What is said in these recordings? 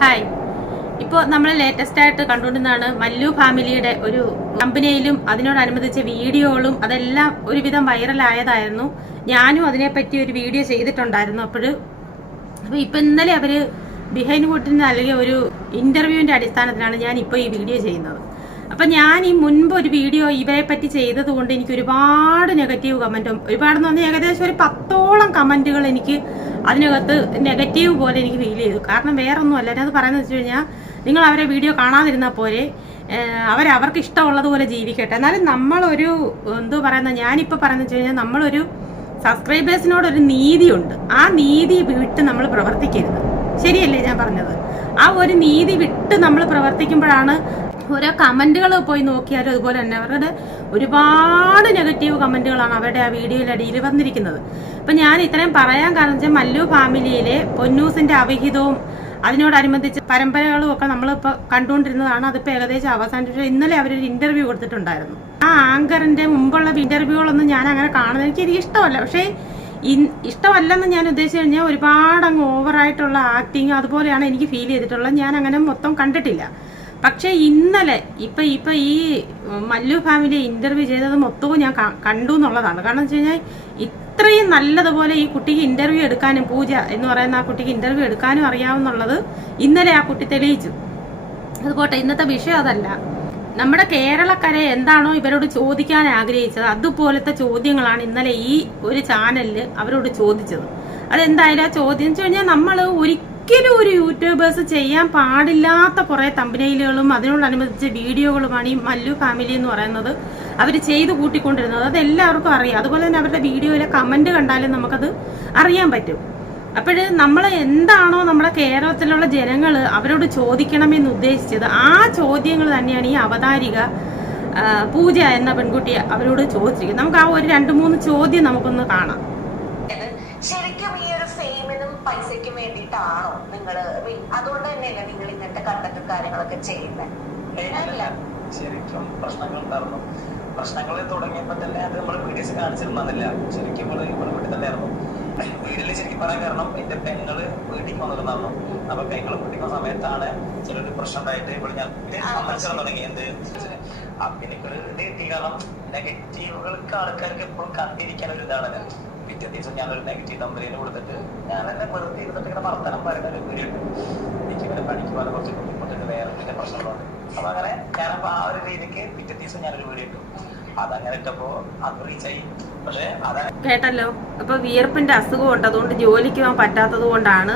Hi. ഇപ്പോൾ നമ്മൾ latest ആയിട്ട് കണ്ടുകൊണ്ടിരുന്നതാണ് മല്ലു ഫാമിലിയുടെ ഒരു കമ്പനിയിലും അതിനോടനുബന്ധിച്ച വീഡിയോകളും അതെല്ലാം ഒരുവിധം വൈറലായതായിരുന്നു. ഞാനും അതിനെപ്പറ്റി ഒരു വീഡിയോ ചെയ്തിട്ടുണ്ടായിരുന്നു. അപ്പോൾ ഇപ്പം ഇന്നലെ അവർ ബിഹൈൻഡ് കൂട്ടിന് നൽകിയ ഒരു ഇന്റർവ്യൂവിന്റെ അടിസ്ഥാനത്തിലാണ് ഞാൻ ഇപ്പോൾ ഈ വീഡിയോ ചെയ്യുന്നത്. അപ്പം ഞാൻ ഈ മുൻപ് ഒരു വീഡിയോ ഇവരെ പറ്റി ചെയ്തത് കൊണ്ട് എനിക്ക് ഒരുപാട് നെഗറ്റീവ് കമന്റും ഒരുപാടെന്ന് പറഞ്ഞാൽ ഏകദേശം ഒരു 10ഓളം കമന്റുകൾ എനിക്ക് അതിനകത്ത് നെഗറ്റീവ് പോലെ എനിക്ക് ഫീൽ ചെയ്തു. കാരണം വേറെ ഒന്നുമല്ല, ഞാനത് പറയുന്നത് വെച്ച് കഴിഞ്ഞാൽ നിങ്ങൾ അവരെ വീഡിയോ കാണാതിരുന്നാൽ പോലെ അവർക്ക് ഇഷ്ടമുള്ളതുപോലെ ജീവിക്കട്ടെ. എന്നാലും നമ്മളൊരു എന്തോ പറയുന്നത് ഞാനിപ്പോൾ പറയുന്നത് വെച്ച് കഴിഞ്ഞാൽ നമ്മളൊരു സബ്സ്ക്രൈബേഴ്സിനോടൊരു നീതിയുണ്ട്. ആ നീതി വിട്ട് നമ്മൾ പ്രവർത്തിക്കരുത്. ശരിയല്ലേ ഞാൻ പറഞ്ഞത്? ആ ഒരു നീതി വിട്ട് നമ്മൾ പ്രവർത്തിക്കുമ്പോഴാണ് ഓരോ കമന്റുകൾ പോയി നോക്കിയാലും അതുപോലെ തന്നെ അവരുടെ ഒരുപാട് നെഗറ്റീവ് കമന്റുകളാണ് അവരുടെ ആ വീഡിയോയുടെ അടിയിൽ വന്നിരിക്കുന്നത്. അപ്പം ഞാൻ ഇത്രയും പറയാൻ കാരണം വെച്ചാൽ മല്ലു ഫാമിലിയിലെ പൊന്നൂസിന്റെ അവിഹിതവും അതിനോടനുബന്ധിച്ച് പരമ്പരകളും ഒക്കെ നമ്മളിപ്പോൾ കണ്ടുകൊണ്ടിരുന്നതാണ്. അതിപ്പോൾ ഏകദേശം അവസാനിച്ചു. ഇന്നലെ അവരൊരു ഇന്റർവ്യൂ കൊടുത്തിട്ടുണ്ടായിരുന്നു. ആ ആങ്കറിന്റെ മുമ്പുള്ള ഇന്റർവ്യൂകളൊന്നും ഞാൻ അങ്ങനെ കാണുന്നത് എനിക്ക് ഇഷ്ടമല്ല. പക്ഷേ ഇഷ്ടമല്ലെന്ന് ഞാൻ ഉദ്ദേശിച്ചു കഴിഞ്ഞാൽ ഒരുപാട് അങ്ങ് ഓവറായിട്ടുള്ള ആക്ടിങ് അതുപോലെയാണ് എനിക്ക് ഫീൽ ചെയ്തിട്ടുള്ളത്. ഞാൻ അങ്ങനെ മൊത്തം കണ്ടിട്ടില്ല. പക്ഷേ ഇന്നലെ ഇപ്പൊ ഈ മല്ലു ഫാമിലി ഇന്റർവ്യൂ ചെയ്തത് മൊത്തവും ഞാൻ കണ്ടു എന്നുള്ളതാണ്. കാരണം വെച്ച് കഴിഞ്ഞാൽ ഇത്രയും നല്ലതുപോലെ ഈ കുട്ടിക്ക് ഇന്റർവ്യൂ എടുക്കാനും പൂജ എന്ന് പറയുന്ന ആ കുട്ടിക്ക് ഇന്റർവ്യൂ എടുക്കാനും അറിയാവുന്നുള്ളത് ഇന്നലെ ആ കുട്ടി തെളിയിച്ചു. അതുപോട്ടെ, ഇന്നത്തെ വിഷയം അതല്ല. നമ്മുടെ കേരളക്കരെ എന്താണോ ഇവരോട് ചോദിക്കാൻ ആഗ്രഹിച്ചത് അതുപോലത്തെ ചോദ്യങ്ങളാണ് ഇന്നലെ ഈ ഒരു ചാനലിൽ അവരോട് ചോദിച്ചത്. അതെന്തായാലും ആ ചോദ്യം വെച്ച് കഴിഞ്ഞാൽ നമ്മൾ ഒരിക്കലും ഒരു യൂട്യൂബേഴ്സ് ചെയ്യാൻ പാടില്ലാത്ത കുറെ തമ്പനയിലുകളും അതിനോടനുബന്ധിച്ച വീഡിയോകളുമാണ് ഈ മല്ലു ഫാമിലി എന്ന് പറയുന്നത് അവർ ചെയ്തു കൂട്ടിക്കൊണ്ടിരുന്നത്. അത് എല്ലാവർക്കും അറിയാം. അതുപോലെ തന്നെ അവരുടെ വീഡിയോയിലെ കമന്റ് കണ്ടാലും നമുക്കത് അറിയാൻ പറ്റും. അപ്പോഴ് നമ്മൾ എന്താണോ നമ്മുടെ കേരളത്തിലുള്ള ജനങ്ങൾ അവരോട് ചോദിക്കണമെന്ന് ഉദ്ദേശിച്ചത് ആ ചോദ്യങ്ങൾ തന്നെയാണ് ഈ അവതാരിക പൂജ എന്ന പെൺകുട്ടി അവരോട് ചോദിച്ചിരിക്കുന്നത്. നമുക്ക് ആ ഒരു 2-3 ചോദ്യം നമുക്കൊന്ന് കാണാം. ശരിക്കും ഈ ഒരു ഫെയിമിനും പൈസയ്ക്കും വേണ്ടിയിട്ടാണോ നിങ്ങൾ അതുകൊണ്ട് തന്നെയല്ല നിങ്ങൾ ഇങ്ങനത്തെ കണ്ടന്റും കാര്യങ്ങളൊക്കെ ചെയ്യുന്നത്? ശരിക്കും പ്രശ്നങ്ങൾ ഉണ്ടായിരുന്നു. പ്രശ്നങ്ങൾ തുടങ്ങിയപ്പോ തന്നെ അത് നമ്മൾ വീഡിയോസ് കാണിച്ചിരുന്നില്ല. ശരിക്കും ഇവിടെ വീട്ടിൽ തന്നെ ആയിരുന്നു. വീട്ടിൽ ശരിക്കും പറയാൻ കാരണം എന്റെ പെങ്ങള് വീട്ടിൽ വന്നിരുന്നു. അപ്പൊ പെങ്ങള് വീട്ടിൽ വന്ന സമയത്താണ് ചിലൊരു പ്രശ്നം ഉണ്ടായിട്ട് ഇവിടെ ഞാൻ മനസ്സിലാൻ തുടങ്ങി. എന്ത് എനിക്ക് കാരണം നെഗറ്റീവുകൾക്ക് ആൾക്കാർക്ക് എപ്പോഴും കണ്ടിരിക്കാൻ ഒരു ഇതാണ്. പിറ്റേ ദിവസം ഞാനൊരു നെഗറ്റീവ് കമ്പനിയിൽ കൊടുത്തിട്ട് ഞാൻ എന്നെ വെറുതെ ഇരുന്നിട്ട് ഇങ്ങനെ വർത്തനം പറയുന്ന ഒരു വീഡിയോ ഉണ്ട്. എനിക്കിങ്ങനെ പണിക്ക് പോലെ കുറച്ച് ബുദ്ധിമുട്ടുണ്ട്, വേറെ വലിയ പ്രശ്നങ്ങളുണ്ട്. അപ്പൊ അങ്ങനെ ഞാനപ്പോ ആ ഒരു രീതിക്ക് പിറ്റേ ദിവസം ഞാനൊരു വീഡിയോ ഇട്ടു. അതങ്ങനെ ഇട്ടപ്പോ അത് റീച്ചായി. പക്ഷെ കേട്ടല്ലോ. അപ്പൊ വിയർപ്പിന്റെ അസുഖം ഉണ്ട്, അതുകൊണ്ട് ജോലിക്ക് പോകാൻ പറ്റാത്തത് കൊണ്ടാണ്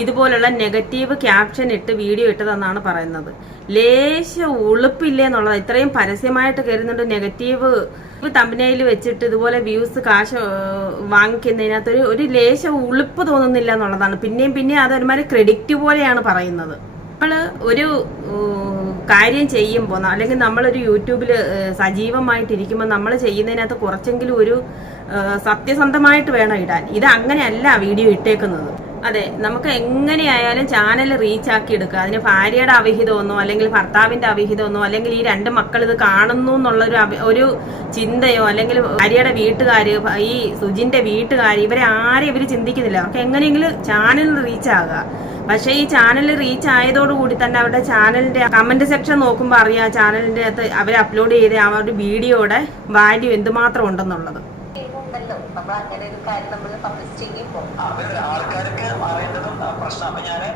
ഇതുപോലുള്ള നെഗറ്റീവ് ക്യാപ്ഷൻ ഇട്ട് വീഡിയോ ഇട്ടതെന്നാണ് പറയുന്നത്. ലേശ ഉളുപ്പില്ലേ എന്നുള്ളത്. ഇത്രയും പരസ്യമായിട്ട് കയറുന്നുണ്ട് നെഗറ്റീവ് തമ്പനയിൽ വെച്ചിട്ട് ഇതുപോലെ വ്യൂസ് കാശ് വാങ്ങിക്കുന്നതിനകത്ത് ഒരു ലേശ ഉളുപ്പ് തോന്നുന്നില്ല എന്നുള്ളതാണ്. പിന്നെയും അതൊരുമാതിരി ക്രെഡിറ്റ് പോലെയാണ് പറയുന്നത്. നമ്മൾ ഒരു കാര്യം ചെയ്യുമ്പോൾ അല്ലെങ്കിൽ നമ്മളൊരു യൂട്യൂബിൽ സജീവമായിട്ടിരിക്കുമ്പോൾ നമ്മൾ ചെയ്യുന്നതിനകത്ത് കുറച്ചെങ്കിലും ഒരു സത്യസന്ധമായിട്ട് വേണം ഇടാൻ. ഇത് അങ്ങനെയല്ല വീഡിയോ ഇട്ടേക്കുന്നത്. അതെ, നമുക്ക് എങ്ങനെയായാലും ചാനൽ റീച്ച് ആക്കി എടുക്കുക. അതിന് ഭാര്യയുടെ അവിഹിതമൊന്നോ അല്ലെങ്കിൽ ഭർത്താവിന്റെ അവിഹിതമൊന്നോ അല്ലെങ്കിൽ ഈ 2 മക്കൾ ഇത് കാണുന്നു എന്നുള്ളൊരു ഒരു ചിന്തയോ അല്ലെങ്കിൽ ഭാര്യയുടെ വീട്ടുകാർ ഈ സുജിന്റെ വീട്ടുകാർ ഇവരെ ആരെയും ഇവർ ചിന്തിക്കുന്നില്ല. അവർക്ക് എങ്ങനെയെങ്കിലും ചാനൽ റീച്ച് ആകുക. പക്ഷേ ഈ ചാനൽ റീച്ച് ആയതോടുകൂടി തന്നെ അവരുടെ ചാനലിന്റെ കമന്റ് സെക്ഷൻ നോക്കുമ്പോൾ അറിയാം ചാനലിന്റെ അകത്ത് അവർ അപ്ലോഡ് ചെയ്ത ആ ഒരു വീഡിയോയുടെ വാല്യൂ എന്തുമാത്രം ഉണ്ടെന്നുള്ളത്. ആൾക്കാർക്ക് അറിയേണ്ടതും പ്രശ്നം. അപ്പൊ ഞാന്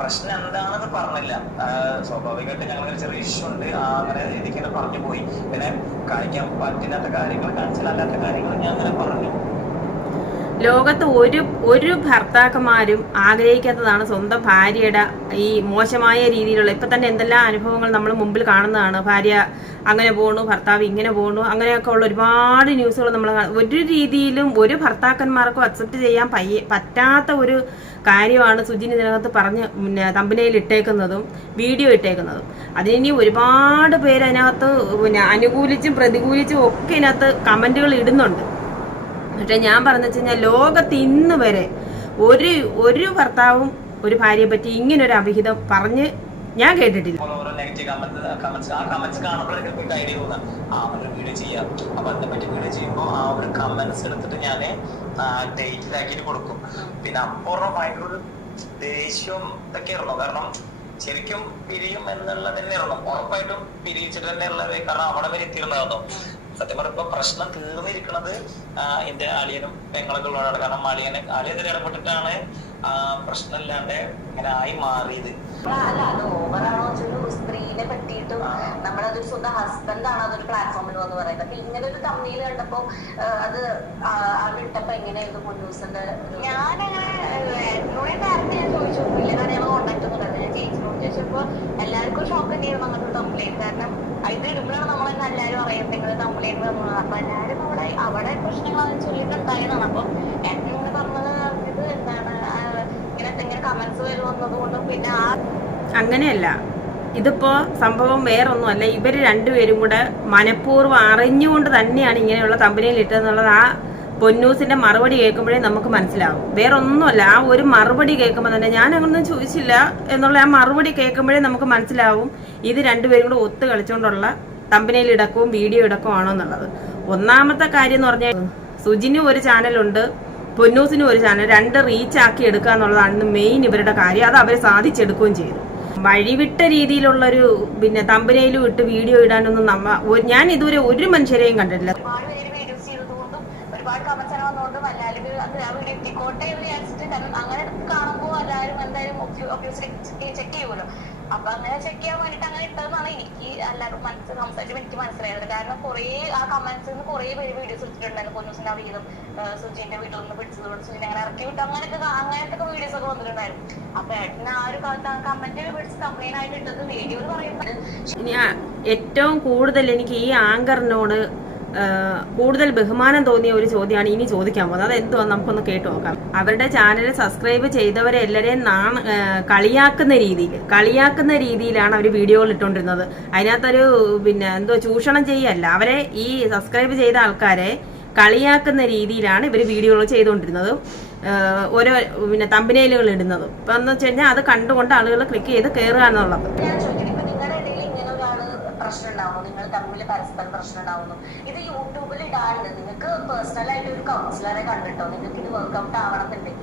പ്രശ്നം എന്താണെന്ന് പറഞ്ഞില്ല. സ്വാഭാവികമായിട്ട് ഞങ്ങൾ ചെറിയ ഇഷ്യൂ ഉണ്ട്. അങ്ങനെ രീതിക്ക് പറഞ്ഞു പോയി. പിന്നെ കാണിക്കാൻ പറ്റാത്ത കാര്യങ്ങൾ കാണിച്ചാലാത്ത കാര്യങ്ങൾ ഞാൻ അങ്ങനെ പറഞ്ഞു. ലോകത്ത് ഒരു ഭർത്താക്കന്മാരും ആഗ്രഹിക്കാത്തതാണ് സ്വന്തം ഭാര്യയുടെ ഈ മോശമായ രീതിയിലുള്ള ഇപ്പൊ തന്നെ എന്തെല്ലാം അനുഭവങ്ങൾ നമ്മൾ മുമ്പിൽ കാണുന്നതാണ്. ഭാര്യ അങ്ങനെ പോണു, ഭർത്താവ് ഇങ്ങനെ പോണു, അങ്ങനെയൊക്കെ ഉള്ള ഒരുപാട് ന്യൂസുകൾ നമ്മൾ ഒരു രീതിയിലും ഒരു ഭർത്താക്കന്മാർക്കും അക്സെപ്റ്റ് ചെയ്യാൻ പറ്റാത്ത ഒരു കാര്യമാണ് സുജിന് ഇതിനകത്ത് പറഞ്ഞ് തമ്പനയിൽ ഇട്ടേക്കുന്നതും വീഡിയോ ഇട്ടേക്കുന്നതും. അതിനി ഒരുപാട് പേര് അതിനകത്ത് അനുകൂലിച്ചും പ്രതികൂലിച്ചും ഒക്കെ ഇതിനകത്ത് കമന്റുകൾ ഇടുന്നുണ്ട്. പക്ഷെ ഞാൻ പറഞ്ഞു വെച്ച് കഴിഞ്ഞാൽ ലോകത്ത് ഇന്ന് വരെ ഒരു ഭർത്താവും ഒരു ഭാര്യയെ പറ്റി ഇങ്ങനെ ഒരു അവിഹിതം പറഞ്ഞ് ഞാൻ കേട്ടിട്ടില്ല. വീഡിയോ ചെയ്യാം. അപ്പൊ അതിനെ പറ്റി വീഡിയോ ചെയ്യുമ്പോൾ ആ ഒരു കമന്റ്സ് എടുത്തിട്ട് ഞാൻ ഡേറ്റിലാക്കിയിട്ട് കൊടുക്കും. പിന്നെ അപ്പുറം ഭയങ്കര ദേഷ്യവും ഇതൊക്കെയായിരുന്നു. കാരണം ശരിക്കും പിരിയും എന്നുള്ളത് തന്നെയായിരുന്നു. ഉറപ്പായിട്ടും പിരിയിച്ചിട്ട് തന്നെയുള്ളത്. കാരണം അവിടെ വരെ എത്തിയിരുന്നതാണോ സത്യം പറഞ്ഞ ഇപ്പൊ പ്രശ്നം തീർന്നിരിക്കുന്നത് എന്റെ അളിയനും പെങ്ങളൊക്കെ ഉള്ളതാണ്. കാരണം അളിയൻ ഇതിൽ ഇടപെട്ടിട്ടാണ് പ്രശ്നമില്ലാണ്ട് ഇങ്ങനെ ആയി മാറിയത്. അല്ല, അത് ഓവറാണോ വെച്ചൊരു സ്ത്രീനെ പറ്റിയിട്ടും നമ്മളതൊരു സ്വന്തം ഹസ്ബൻഡ് ആണ് അതൊരു പ്ലാറ്റ്ഫോമിൽ വന്ന് പറയുന്നത്. അപ്പൊ ഇങ്ങനെ ഒരു തമ്മിൽ കണ്ടപ്പോ അത് വിട്ടപ്പോ എങ്ങനെയായിരുന്നു പൊന്നൂസിന്റെ? ഞാനങ്ങനെ എന്നോട് ഡയറക്റ്റ് ഞാൻ ചോദിച്ചോന്നില്ല, കാരണം ഞങ്ങൾ കോണ്ടാക്ട് ഒന്നും ഉണ്ടായിരുന്നു. ഞാൻ ചേച്ചിനോട് ചോദിച്ചപ്പോ എല്ലാവർക്കും ഷോക്ക് തന്നെയായിരുന്നു അങ്ങനത്തെ ഒരു കംപ്ലൈന്റ്. കാരണം ഇത് ഇടുമ്പോഴാണ് നമ്മളെന്നെ എല്ലാവരും അറിയാം നിങ്ങൾ കംപ്ലൈന്റ് വന്നത്. അപ്പൊ എല്ലാവരും അവിടെ പ്രശ്നങ്ങളാണെന്ന് ചൊല്ലിയിട്ടുണ്ടായതാണ്. അപ്പൊ എന്നെ പറഞ്ഞത് ഇത് എന്താണ് ഇങ്ങനെ കമന്റ്സ് വന്നതുകൊണ്ടും പിന്നെ അങ്ങനെയല്ല, ഇതിപ്പോ സംഭവം വേറൊന്നുമല്ല. ഇവര് രണ്ടുപേരും കൂടെ മനഃപൂർവ്വം അറിഞ്ഞുകൊണ്ട് തന്നെയാണ് ഇങ്ങനെയുള്ള കമ്പനിയിൽ ഇട്ടതെന്നുള്ളത് ആ പൊന്നൂസിന്റെ മറുപടി കേൾക്കുമ്പോഴേ നമുക്ക് മനസ്സിലാവും. വേറൊന്നുമല്ല, ആ ഒരു മറുപടി കേൾക്കുമ്പോൾ തന്നെ ഞാൻ അങ്ങനൊന്നും ചോദിച്ചില്ല എന്നുള്ള ആ മറുപടി കേൾക്കുമ്പോഴേ നമുക്ക് മനസ്സിലാവും ഇത് രണ്ടുപേരും കൂടെ ഒത്തു കളിച്ചുകൊണ്ടുള്ള കമ്പനിയിൽ ഇടക്കവും വീഡിയോ ഇടക്കവും ആണോ എന്നുള്ളത്. ഒന്നാമത്തെ കാര്യം എന്ന് പറഞ്ഞാൽ സുജിനും ഒരു ചാനലുണ്ട്, പൊന്നൂസിനും ഒരു ചാനൽ, 2 റീച്ച് ആക്കി എടുക്കുക എന്നുള്ളതാണ് മെയിൻ ഇവരുടെ കാര്യം. അത് അവർ സാധിച്ചെടുക്കുകയും ചെയ്തു. വഴിവിട്ട രീതിയിലുള്ളൊരു പിന്നെ തമ്പനയിലും ഇട്ട് വീഡിയോ ഇടാനൊന്നും ഞാൻ ഇതുവരെ ഒരു മനുഷ്യരെയും കണ്ടിട്ടില്ല. ഒരുപാട് കമന്റ്സ് വന്നുകൊണ്ടും എല്ലാവരും അത് ആ വീഡിയോ എത്തിക്കോട്ടെ എന്ന് വിചാരിച്ചിട്ട്, കാരണം അങ്ങനെ കാണുമ്പോൾ എല്ലാവരും എന്തായാലും ചെക്ക് ചെയ്യുമല്ലോ. അപ്പൊ അങ്ങനെ ചെക്ക് ചെയ്യാൻ വേണ്ടിട്ട് അങ്ങനെ ഇട്ടതെന്നാണ് എനിക്ക് എല്ലാവരും സംസാരിച്ചപ്പോൾ എനിക്ക് മനസ്സിലായത്. കാരണം കുറെ ആ കമന്റ്സിൽ നിന്ന് കുറെ പേര് വീഡിയോസ് എടുത്തിട്ടുണ്ടായിരുന്നു. പൊന്നൂസിന്റെ ആ വീടും സുജിന്റെ വീട്ടിൽ നിന്ന് പിടിച്ചതുകൊണ്ട് സുജിനെ അങ്ങനെ ഇറക്കി വിട്ടു അങ്ങനത്തെ വീഡിയോസ് ഒക്കെ വന്നിട്ടുണ്ടായിരുന്നു. അപ്പൊ ഏട്ടന് ആ ഒരു കമന്റ് പിടിച്ച് കംപ്ലൈന്റ് ആയിട്ട് ഇട്ടത് വീഡിയോയിൽ പറയുന്നത്. ഏറ്റവും കൂടുതൽ എനിക്ക് ഈ ആങ്കറിനോട് കൂടുതൽ ബഹുമാനം തോന്നിയ ഒരു ചോദ്യമാണ് ഇനി ചോദിക്കാൻ പോകുന്നത്. അത് എന്തുവാ നമുക്കൊന്ന് കേട്ടു നോക്കാം. അവരുടെ ചാനൽ സബ്സ്ക്രൈബ് ചെയ്തവരെ എല്ലാവരെയും കളിയാക്കുന്ന രീതിയിലാണ് അവർ വീഡിയോകൾ ഇട്ടുകൊണ്ടിരുന്നത്. അതിനകത്തൊരു പിന്നെ ചൂഷണം ചെയ്യല്ല, അവരെ ഈ സബ്സ്ക്രൈബ് ചെയ്ത ആൾക്കാരെ കളിയാക്കുന്ന രീതിയിലാണ് ഇവർ വീഡിയോകൾ ചെയ്തുകൊണ്ടിരുന്നത്, ഓരോ പിന്നെ തമ്പനയിലുകൾ ഇടുന്നത്. ഇപ്പം എന്ന് വെച്ച് കഴിഞ്ഞാൽ അത് കണ്ടുകൊണ്ട് ആളുകൾ ക്ലിക്ക് ചെയ്ത് കയറുക എന്നുള്ളത്. പ്രശ്നം ഉണ്ടാവുന്നു, നിങ്ങൾ തമ്മിൽ പരസ്പരം പ്രശ്നം ഉണ്ടാവുന്നു. ഇത് യൂട്യൂബിൽ ഇടാണ്ട് നിങ്ങൾക്ക് പേഴ്സണൽ ആയിട്ട് ഒരു കൗൺസിലറെ കണ്ടിട്ടോ നിങ്ങൾക്ക് ഇത് വർക്ക്ഔട്ട് ആവണമെന്നുണ്ടെങ്കിൽ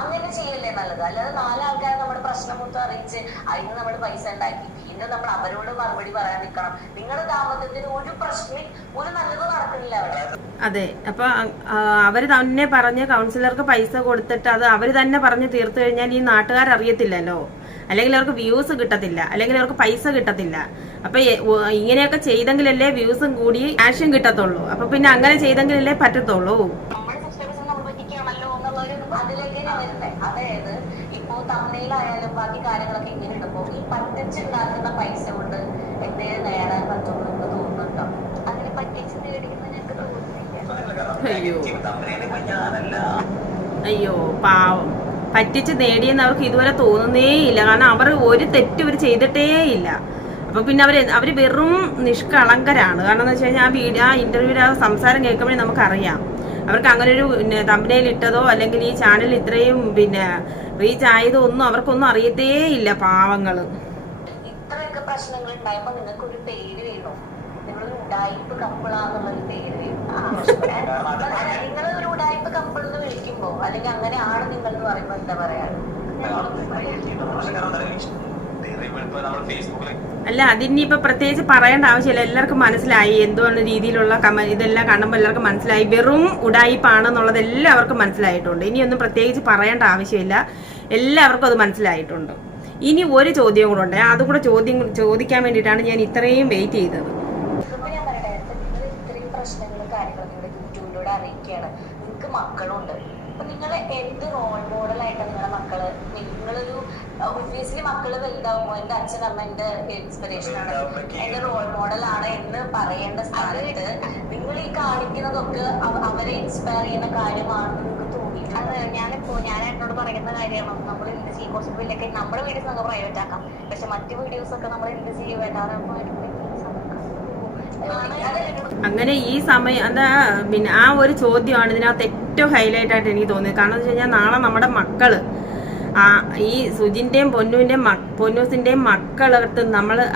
അങ്ങനെ ചെയ്യല്ലേ നല്ലത്. അല്ലാതെ 4 ആൾക്കാരെ നമ്മുടെ പ്രശ്നം മൊത്തം അറിയിച്ച് അതിന് നമ്മൾ പൈസ ഉണ്ടാക്കി പിന്നെ നമ്മൾ അവരോട് മറുപടി പറയാൻ നിൽക്കണം. നിങ്ങളുടെ ദാമ്പത്യത്തിന് ഒരു പ്രശ്നം ഒരു നല്ലത് നടക്കുന്നില്ല അവിടെ. അതെ, അപ്പൊ അവര് തന്നെ പറഞ്ഞ് കൗൺസിലർക്ക് പൈസ കൊടുത്തിട്ട് അത് അവര് തന്നെ പറഞ്ഞ് തീർത്തു കഴിഞ്ഞാൽ ഈ നാട്ടുകാരറിയത്തില്ലല്ലോ, അല്ലെങ്കിൽ അവർക്ക് വ്യൂസ് കിട്ടത്തില്ല, അല്ലെങ്കിൽ അവർക്ക് പൈസ കിട്ടത്തില്ല. അപ്പൊ ഇങ്ങനെയൊക്കെ ചെയ്തെങ്കിലല്ലേ വ്യൂസും കൂടി ആക്ഷൻ കിട്ടത്തുള്ളൂ. അപ്പൊ പിന്നെ അങ്ങനെ ചെയ്തെങ്കിലല്ലേ പറ്റത്തുള്ളൂ. അതായത് ഇപ്പോ തമിഴിലായാലും ബാക്കി കാര്യങ്ങളൊക്കെ ഇങ്ങനെ ഇടുമ്പോ ഈ പറ്റിച്ചുണ്ടാക്കുന്ന പൈസ കൊണ്ട് എന്തെങ്കിലും നേടാൻ പറ്റുമെന്ന് നിങ്ങൾക്ക് തോന്നുന്നുണ്ടോ? അതിന് പറ്റിച്ച് നേടിയെന്ന് ഞങ്ങൾക്ക് തോന്നുന്നില്ല. അയ്യോ പാവം, പറ്റിച്ച് നേടിയെന്ന് അവർക്ക് ഇതുവരെ തോന്നുന്നേ ഇല്ല. കാരണം അവർ ഒരു തെറ്റ് ഇവർ ചെയ്തിട്ടേ ഇല്ല. അപ്പൊ പിന്നെ അവര് വെറും നിഷ്കളങ്കരാണ്. കാരണം എന്ന് വെച്ച് കഴിഞ്ഞാൽ ആ ഇന്റർവ്യൂവിൽ ആ സംസാരം കേൾക്കുമ്പോഴേ നമുക്കറിയാം അവർക്ക് അങ്ങനെ ഒരു തമ്പനയിൽ ഇട്ടതോ അല്ലെങ്കിൽ ഈ ചാനൽ ഇത്രയും പിന്നെ റീച്ച് ആയതോ ഒന്നും അവർക്കൊന്നും അറിയത്തേ ഇല്ല. പാവങ്ങള് ഇത്രയൊക്കെ പ്രശ്നങ്ങൾ ഉണ്ടായപ്പോ നിങ്ങൾക്ക് ഒരു പേര് വേണോ? നിങ്ങളൊരു ഉഡായിപ്പ് കപ്പിളാന്നുള്ളൊരു പേര് വേണം. നിങ്ങളൊരു ഉഡായിപ്പ് കപ്പിൾ എന്ന് വിളിക്കുമ്പോ അല്ലെങ്കിൽ അങ്ങനെയാണ് നിങ്ങൾ എന്ന് പറയുമ്പോ എന്താ പറയാ? അല്ല, അതിനിപ്പോ പ്രത്യേകിച്ച് പറയേണ്ട ആവശ്യമില്ല. എല്ലാവർക്കും മനസ്സിലായി എന്തുകൊണ്ട് രീതിയിലുള്ള ഇതെല്ലാം കാണുമ്പോൾ എല്ലാവർക്കും മനസ്സിലായി. വെറും ഉഡായിപ്പാണെന്നുള്ളത് എല്ലാവർക്കും മനസ്സിലായിട്ടുണ്ട്. ഇനിയൊന്നും പ്രത്യേകിച്ച് പറയേണ്ട ആവശ്യമില്ല, എല്ലാവർക്കും അത് മനസ്സിലായിട്ടുണ്ട്. ഇനി ഒരു ചോദ്യം കൂടെ ഉണ്ട്, അതും കൂടെ ചോദിക്കാൻ വേണ്ടിയിട്ടാണ് ഞാൻ ഇത്രയും വെയിറ്റ് ചെയ്തത്. ഞാൻ പറയട്ടെ, നിങ്ങൾ ഇത്രയും പ്രശ്നങ്ങളും കാര്യങ്ങളും നിങ്ങളുടെ യൂട്യൂബിലൂടെ അറിയിക്കുകയാണ്. നിങ്ങൾക്ക് മക്കളുണ്ട്. അപ്പൊ നിങ്ങൾ എന്ത് റോൾ മോഡലായിട്ട് നിങ്ങളുടെ മക്കള്, നിങ്ങളൊരു ഒബ്വിയസ്ലി മക്കള് വലുതാവുമ്പോ എന്റെ അച്ഛൻ അമ്മ എന്റെ ഇൻസ്പിറേഷൻ ആണ്, എന്റെ റോൾ മോഡലാണ് എന്ന് പറയേണ്ട സ്ഥാനത്ത് നിങ്ങൾ ഈ കാണിക്കുന്നതൊക്കെ അവരെ ഇൻസ്പയർ ചെയ്യുന്ന കാര്യമാണെന്ന് നിങ്ങൾക്ക് തോന്നിയിട്ടുണ്ട്? അത് ഞാൻ എന്നോട് പറയുന്ന കാര്യമാണ്, നമ്മൾ എന്ത് ചെയ്യും പോസിബിളിലൊക്കെ നമ്മുടെ വീഡിയോസ് നമുക്ക് പ്രൈവറ്റ് ആക്കാം, പക്ഷെ മറ്റു വീഡിയോസ് ഒക്കെ നമ്മൾ എന്ത് ചെയ്യും അങ്ങനെ ഈ സമയം എന്താ പിന്നെ ആ ഒരു ചോദ്യമാണ് ഇതിനകത്ത് ഏറ്റവും ഹൈലൈറ്റ് ആയിട്ട് എനിക്ക് തോന്നിയത്. കാരണം എന്ന് വെച്ച് കഴിഞ്ഞാൽ നാളെ നമ്മുടെ മക്കള് ഈ സുജിന്റെയും പൊന്നൂസിന്റെയും മക്കളടുത്ത്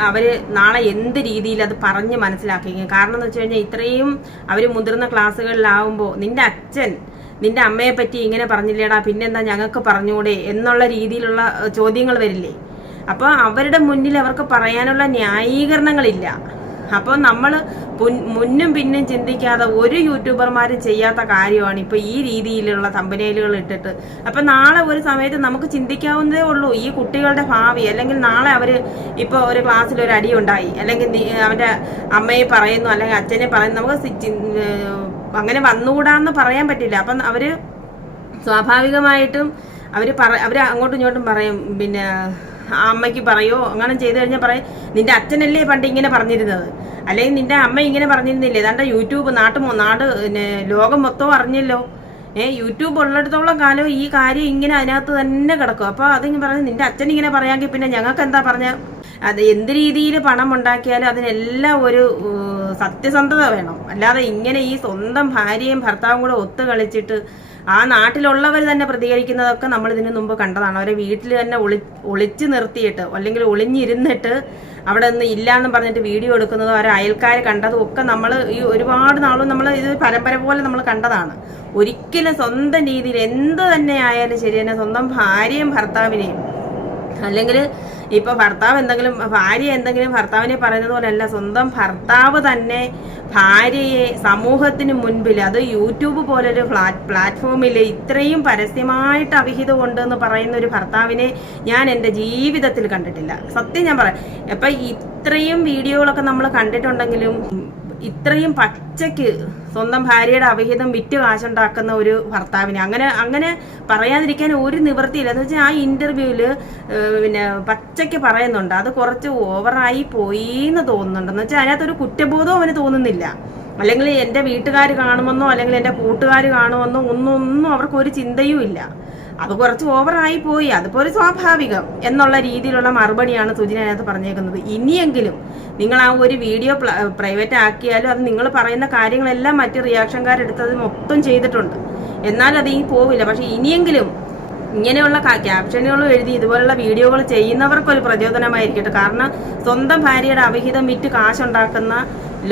അവര് നാളെ എന്ത് രീതിയിൽ അത് പറഞ്ഞ് മനസ്സിലാക്കിയിരിക്കും. കാരണം എന്ന് വെച്ച് കഴിഞ്ഞാൽ ഇത്രയും അവര് മുതിർന്ന ക്ലാസ്സുകളിലാവുമ്പോൾ നിന്റെ അച്ഛൻ നിന്റെ അമ്മയെ പറ്റി ഇങ്ങനെ പറഞ്ഞില്ലേടാ, പിന്നെന്താ ഞങ്ങൾക്ക് പറഞ്ഞൂടെ എന്നുള്ള രീതിയിലുള്ള ചോദ്യങ്ങൾ വരില്ലേ. അപ്പോൾ അവരുടെ മുന്നിൽ അവർക്ക് പറയാനുള്ള ന്യായീകരണങ്ങളില്ല. അപ്പോൾ നമ്മൾ മുന്നും പിന്നും ചിന്തിക്കാതെ ഒരു യൂട്യൂബർമാരും ചെയ്യാത്ത കാര്യമാണ് ഇപ്പോൾ ഈ രീതിയിലുള്ള തമ്പനയിലുകൾ ഇട്ടിട്ട്. അപ്പം നാളെ ഒരു സമയത്ത് നമുക്ക് ചിന്തിക്കാവുന്നതേ ഉള്ളൂ ഈ കുട്ടികളുടെ ഭാവി. അല്ലെങ്കിൽ നാളെ അവർ ഇപ്പോൾ ഒരു ക്ലാസ്സിൽ ഒരു അടി ഉണ്ടായി, അല്ലെങ്കിൽ അവൻ്റെ അമ്മയെ പറയുന്നു അല്ലെങ്കിൽ അച്ഛനെ പറയുന്നു, നമുക്ക് അങ്ങനെ വന്നുകൂടാന്ന് പറയാൻ പറ്റില്ല. അപ്പം അവർ സ്വാഭാവികമായിട്ടും അവർ അങ്ങോട്ടും ഇങ്ങോട്ടും പറയും, പിന്നെ അമ്മയ്ക്ക് പറയോ അങ്ങനെ ചെയ്തു കഴിഞ്ഞാൽ പറയും നിന്റെ അച്ഛനല്ലേ പണ്ട് ഇങ്ങനെ പറഞ്ഞിരുന്നത്, അല്ലെങ്കിൽ നിന്റെ അമ്മ ഇങ്ങനെ പറഞ്ഞിരുന്നില്ലേ, ഏതാണ്ട് യൂട്യൂബ് നാട് ലോകം മൊത്തം അറിഞ്ഞല്ലോ. യൂട്യൂബ് ഉള്ളിടത്തോളം കാലം ഈ കാര്യം ഇങ്ങനെ അതിനകത്ത് തന്നെ കിടക്കും. അപ്പോൾ അതിങ്ങനെ പറഞ്ഞ് നിന്റെ അച്ഛൻ ഇങ്ങനെ പറയാമെങ്കിൽ പിന്നെ ഞങ്ങൾക്ക് എന്താ പറഞ്ഞ. അത് എന്ത് രീതിയിൽ പണം ഉണ്ടാക്കിയാലും അതിനെല്ലാം ഒരു സത്യസന്ധത വേണം. അല്ലാതെ ഇങ്ങനെ ഈ സ്വന്തം ഭാര്യയും ഭർത്താവും കൂടെ ഒത്തു കളിച്ചിട്ട് ആ നാട്ടിലുള്ളവർ തന്നെ പ്രതികരിക്കുന്നതൊക്കെ നമ്മൾ ഇതിനു മുമ്പ് കണ്ടതാണ്. അവരെ വീട്ടിൽ തന്നെ ഒളിച്ചു നിർത്തിയിട്ട് അല്ലെങ്കിൽ ഒളിഞ്ഞിരുന്നിട്ട് അവിടെ നിന്ന് ഇല്ലാന്ന് പറഞ്ഞിട്ട് വീഡിയോ എടുക്കുന്നതും അവരെ അയൽക്കാർ കണ്ടതും ഒക്കെ നമ്മൾ ഈ ഒരുപാട് നാളും നമ്മൾ ഇത് പരമ്പര പോലെ നമ്മൾ കണ്ടതാണ്. ഒരിക്കലും സ്വന്തം രീതിയിൽ എന്ത് തന്നെ ആയാലും ശരി തന്നെ സ്വന്തം ഭാര്യയും ഭർത്താവിനെയും, അല്ലെങ്കിൽ ഇപ്പൊ ഭർത്താവ് എന്തെങ്കിലും ഭാര്യ എന്തെങ്കിലും ഭർത്താവിനെ പറയുന്നത് പോലെയല്ല, സ്വന്തം ഭർത്താവ് തന്നെ ഭാര്യയെ സമൂഹത്തിന് മുൻപിൽ, അത് യൂട്യൂബ് പോലൊരു പ്ലാറ്റ്ഫോമിൽ ഇത്രയും പരസ്യമായിട്ട് അവിഹിതം ഉണ്ടെന്ന് പറയുന്ന ഒരു ഭർത്താവിനെ ഞാൻ എൻ്റെ ജീവിതത്തിൽ കണ്ടിട്ടില്ല. സത്യം ഞാൻ പറയാം. അപ്പൊ ഇത്രയും വീഡിയോകളൊക്കെ നമ്മൾ കണ്ടിട്ടുണ്ടെങ്കിലും ഇത്രയും പച്ചയ്ക്ക് സ്വന്തം ഭാര്യയുടെ അവിഹിതം വിറ്റ് കാശുണ്ടാക്കുന്ന ഒരു ഭർത്താവിനെ അങ്ങനെ പറയാതിരിക്കാൻ ഒരു നിവൃത്തിയില്ല. എന്ന് വെച്ചാൽ ആ ഇന്റർവ്യൂവില് പിന്നെ പച്ചയ്ക്ക് പറയുന്നുണ്ട്. അത് കുറച്ച് ഓവറായി പോയി എന്ന് തോന്നുന്നുണ്ട്. എന്ന് വെച്ചാൽ അതിനകത്തൊരു കുറ്റബോധവും അവന് തോന്നുന്നില്ല. അല്ലെങ്കിൽ എൻ്റെ വീട്ടുകാർ കാണുമെന്നോ അല്ലെങ്കിൽ എൻ്റെ കൂട്ടുകാർ കാണുമെന്നോ ഒന്നും അവർക്ക് ഒരു ചിന്തയും ഇല്ല. അത് കുറച്ച് ഓവറായി പോയി, അതിപ്പോൾ ഒരു സ്വാഭാവികം എന്നുള്ള രീതിയിലുള്ള മറുപടിയാണ് സുജിൻ അതിനകത്ത് പറഞ്ഞേക്കുന്നത്. ഇനിയെങ്കിലും നിങ്ങൾ ആ ഒരു വീഡിയോ പ്രൈവറ്റ് ആക്കിയാലും അത് നിങ്ങൾ പറയുന്ന കാര്യങ്ങളെല്ലാം മറ്റ് റിയാക്ഷൻകാരെടുത്തത് മൊത്തം ചെയ്തിട്ടുണ്ട്. എന്നാൽ അത് പോവില്ല. പക്ഷെ ഇനിയെങ്കിലും ഇങ്ങനെയുള്ള ക്യാപ്ഷനുകളും എഴുതി ഇതുപോലുള്ള വീഡിയോകൾ ചെയ്യുന്നവർക്കൊരു പ്രചോദനമായിരിക്കട്ടെ. കാരണം സ്വന്തം ഭാര്യയുടെ അവിഹിതം വിറ്റ് കാശുണ്ടാക്കുന്ന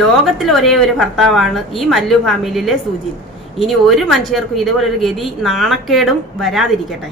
ലോകത്തിൽ ഒരേ ഒരു ഭർത്താവാണ് ഈ മല്ലു ഫാമിലിയിലെ സുജിൻ. ഇനി ഒരു മനുഷ്യർക്കും ഇതുപോലൊരു ഗതി നാണക്കേടും വരാതിരിക്കട്ടെ.